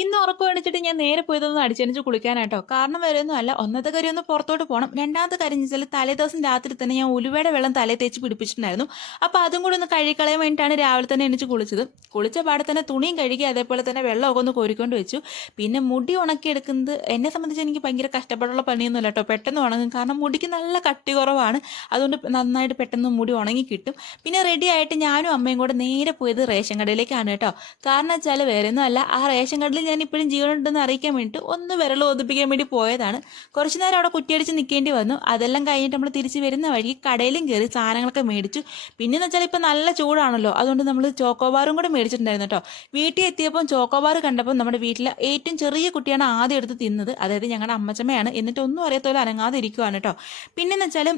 ഇന്ന് ഉറക്കം എണിച്ചിട്ട് ഞാൻ നേരെ പോയതൊന്ന് അടിച്ചണിച്ച് കുളിക്കാനാട്ടോ. കാരണം വരെയൊന്നും അല്ല. ഒന്നത്തെ കാര്യം ഒന്ന് പുറത്തോട്ട് പോകണം രണ്ടാമത്തെ കാര്യം വെച്ചാൽ തലേദിവസം രാത്രി തന്നെ ഞാൻ ഉലുവയുടെ വെള്ളം തലേ തേച്ച് പിടിപ്പിച്ചിട്ടുണ്ടായിരുന്നു. അപ്പോൾ അതും കൂടി ഒന്ന് കഴുകിക്കളയാൻ വേണ്ടിയിട്ടാണ് രാവിലെ തന്നെ എണിച്ച് കുളിച്ചത്. കുളിച്ച പാടെ തന്നെ തുണിയും കഴുകി അതേപോലെ തന്നെ വെള്ളമൊക്കെ ഒന്ന് കോരിക്കൊണ്ട് വെച്ചു. പിന്നെ മുടി ഉണക്കിയെടുക്കുന്നത് എന്നെ സംബന്ധിച്ച് എനിക്ക് ഭയങ്കര കഷ്ടപ്പാടുള്ള പണിയൊന്നുമില്ല കേട്ടോ. പെട്ടെന്ന് ഉണങ്ങും. കാരണം മുടിക്ക് നല്ല കട്ടി കുറവാണ്. അതുകൊണ്ട് നന്നായിട്ട് പെട്ടെന്ന് മുടി ഉണങ്ങി കിട്ടും. പിന്നെ റെഡി ആയിട്ട് ഞാനും അമ്മയും കൂടെ നേരെ പോയത് റേഷൻ കടയിലേക്കാണ് കേട്ടോ. കാരണം വെച്ചാൽ വേറെ ഒന്നും അല്ല. ആ റേഷൻ കടയിൽ ഞാൻ ഇപ്പോഴും ജീവനുണ്ടെന്ന് അറിയിക്കാൻ വേണ്ടിയിട്ട് ഒന്ന് വിരൽ ഒതുപ്പിക്കാൻ വേണ്ടി പോയതാണ്. കുറച്ച് നേരം അവിടെ കുറ്റിയടിച്ച് നിൽക്കേണ്ടി വന്നു. അതെല്ലാം കഴിഞ്ഞിട്ട് നമ്മൾ തിരിച്ച് വരുന്ന വഴി കടയിലും കയറി സാധനങ്ങളൊക്കെ മേടിച്ചു. പിന്നെന്ന് വെച്ചാൽ ഇപ്പം നല്ല ചൂടാണല്ലോ. അതുകൊണ്ട് നമ്മൾ ചോക്കോബാറും കൂടെ മേടിച്ചിട്ടുണ്ടായിരുന്നു കേട്ടോ. വീട്ടിൽ എത്തിയപ്പോൾ ചോക്കോബാർ കണ്ടപ്പോൾ നമ്മുടെ വീട്ടിലെ ഏറ്റവും ചെറിയ കുട്ടിയാണ് ആദ്യം എടുത്ത് തിന്നത്. അതായത് ഞങ്ങളുടെ അമ്മച്ചമ്മയാണ്. എന്നിട്ട് ഒന്നും അറിയാത്തോലെ അനങ്ങാതെ ഇരിക്കുവാണ് കേട്ടോ. പിന്നെന്ന് വെച്ചാൽ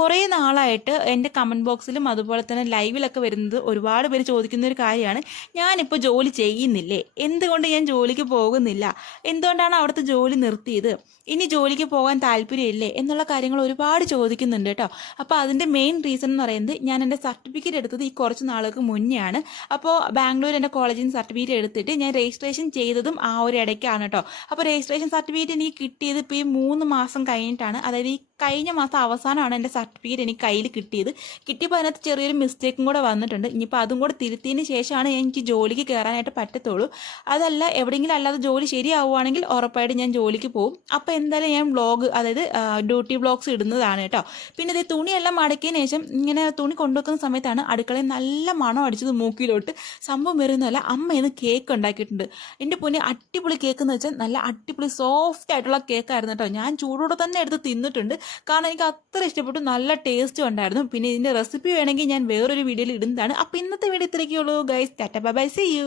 കുറേ നാളായിട്ട് എന്റെ കമന്റ് ബോക്സിലും അതുപോലെ തന്നെ ലൈവിലൊക്കെ വരുന്നത് ഒരുപാട് പേര് ചോദിക്കുന്ന ഒരു കാര്യമാണ്. ഞാനിപ്പോൾ ജോലി ചെയ്യുന്നില്ലേ? എന്തുകൊണ്ട് ഞാൻ ജോലിക്ക് പോകുന്നില്ല. എന്തുകൊണ്ടാണ് അവിടുത്തെ ജോലി നിർത്തിയത്? ഇനി ജോലിക്ക് പോകാൻ താല്പര്യമില്ലേ? എന്നുള്ള കാര്യങ്ങൾ ഒരുപാട് ചോദിക്കുന്നുണ്ട് കേട്ടോ. അപ്പോൾ അതിന്റെ മെയിൻ റീസൺ എന്ന് പറയുന്നത് ഞാൻ എന്റെ സർട്ടിഫിക്കറ്റ് എടുത്തത് ഈ കുറച്ച് നാളുകൾക്ക് മുന്നെയാണ്. അപ്പോൾ ബാംഗ്ലൂർ എന്റെ കോളേജിൽ നിന്ന് സർട്ടിഫിക്കറ്റ് എടുത്തിട്ട് ഞാൻ രജിസ്ട്രേഷൻ ചെയ്തതും ആ ഒരു ഇടയ്ക്കാണ് കേട്ടോ. അപ്പോൾ രജിസ്ട്രേഷൻ സർട്ടിഫിക്കറ്റ് എനിക്ക് കിട്ടിയത് ഇപ്പോൾ ഈ മൂന്ന് മാസം കഴിഞ്ഞിട്ടാണ്. അതായത് ഈ കഴിഞ്ഞ മാസം അവസാനമാണ് എന്റെ സർട്ടിഫിക്കറ്റ് എനിക്ക് കയ്യിൽ കിട്ടിയത്. കിട്ടിയപ്പോൾ അതിനകത്ത് ചെറിയൊരു മിസ്റ്റേക്കും കൂടെ വന്നിട്ടുണ്ട്. ഇനിയിപ്പോൾ അതും കൂടെ തിരുത്തിയതിന് ശേഷമാണ് എനിക്ക് ജോലിക്ക് കയറാനായിട്ട് പറ്റത്തുള്ളൂ. അതല്ല എവിടെയെങ്കിലും അല്ലാതെ ജോലി ശരിയാവുകയാണെങ്കിൽ ഉറപ്പായിട്ട് ഞാൻ ജോലിക്ക് പോകും അപ്പോൾ എന്തായാലും ഞാൻ വ്ളോഗ് അതായത് ഡ്യൂട്ടി വ്ളോഗ്സ് ഇടുന്നതാണ് കേട്ടോ. പിന്നെ ഇത് തുണിയെല്ലാം മടക്കിയതിന് ശേഷം ഇങ്ങനെ തുണി കൊണ്ടുവെക്കുന്ന സമയത്താണ് അടുക്കളയിൽ നല്ല മണം അടിച്ചത് മൂക്കിലോട്ട്. സംഭവം വരുന്നതല്ല അമ്മ ഇന്ന് കേക്ക് ഉണ്ടാക്കിയിട്ടുണ്ട്. എന്റെ പൊന്നെ അടിപൊളി കേക്ക് എന്ന് വെച്ചാൽ നല്ല അടിപൊളി സോഫ്റ്റ് ആയിട്ടുള്ള കേക്ക് ആയിരുന്നു കേട്ടോ. ഞാൻ ചൂടോടെ തന്നെ എടുത്ത് തിന്നിട്ടുണ്ട്. കാരണം എനിക്ക് അത്ര ഇഷ്ടപ്പെട്ടു നല്ല ടേസ്റ്റും ഉണ്ടായിരുന്നു. പിന്നെ ഇതിന്റെ റെസിപ്പി വേണമെങ്കിൽ ഞാൻ വേറൊരു വീഡിയോയിൽ ഇടുന്നതാണ്. അപ്പോൾ ഇന്നത്തെ video ഇത്രയൊക്കെയുള്ളൂ guys tata bye see you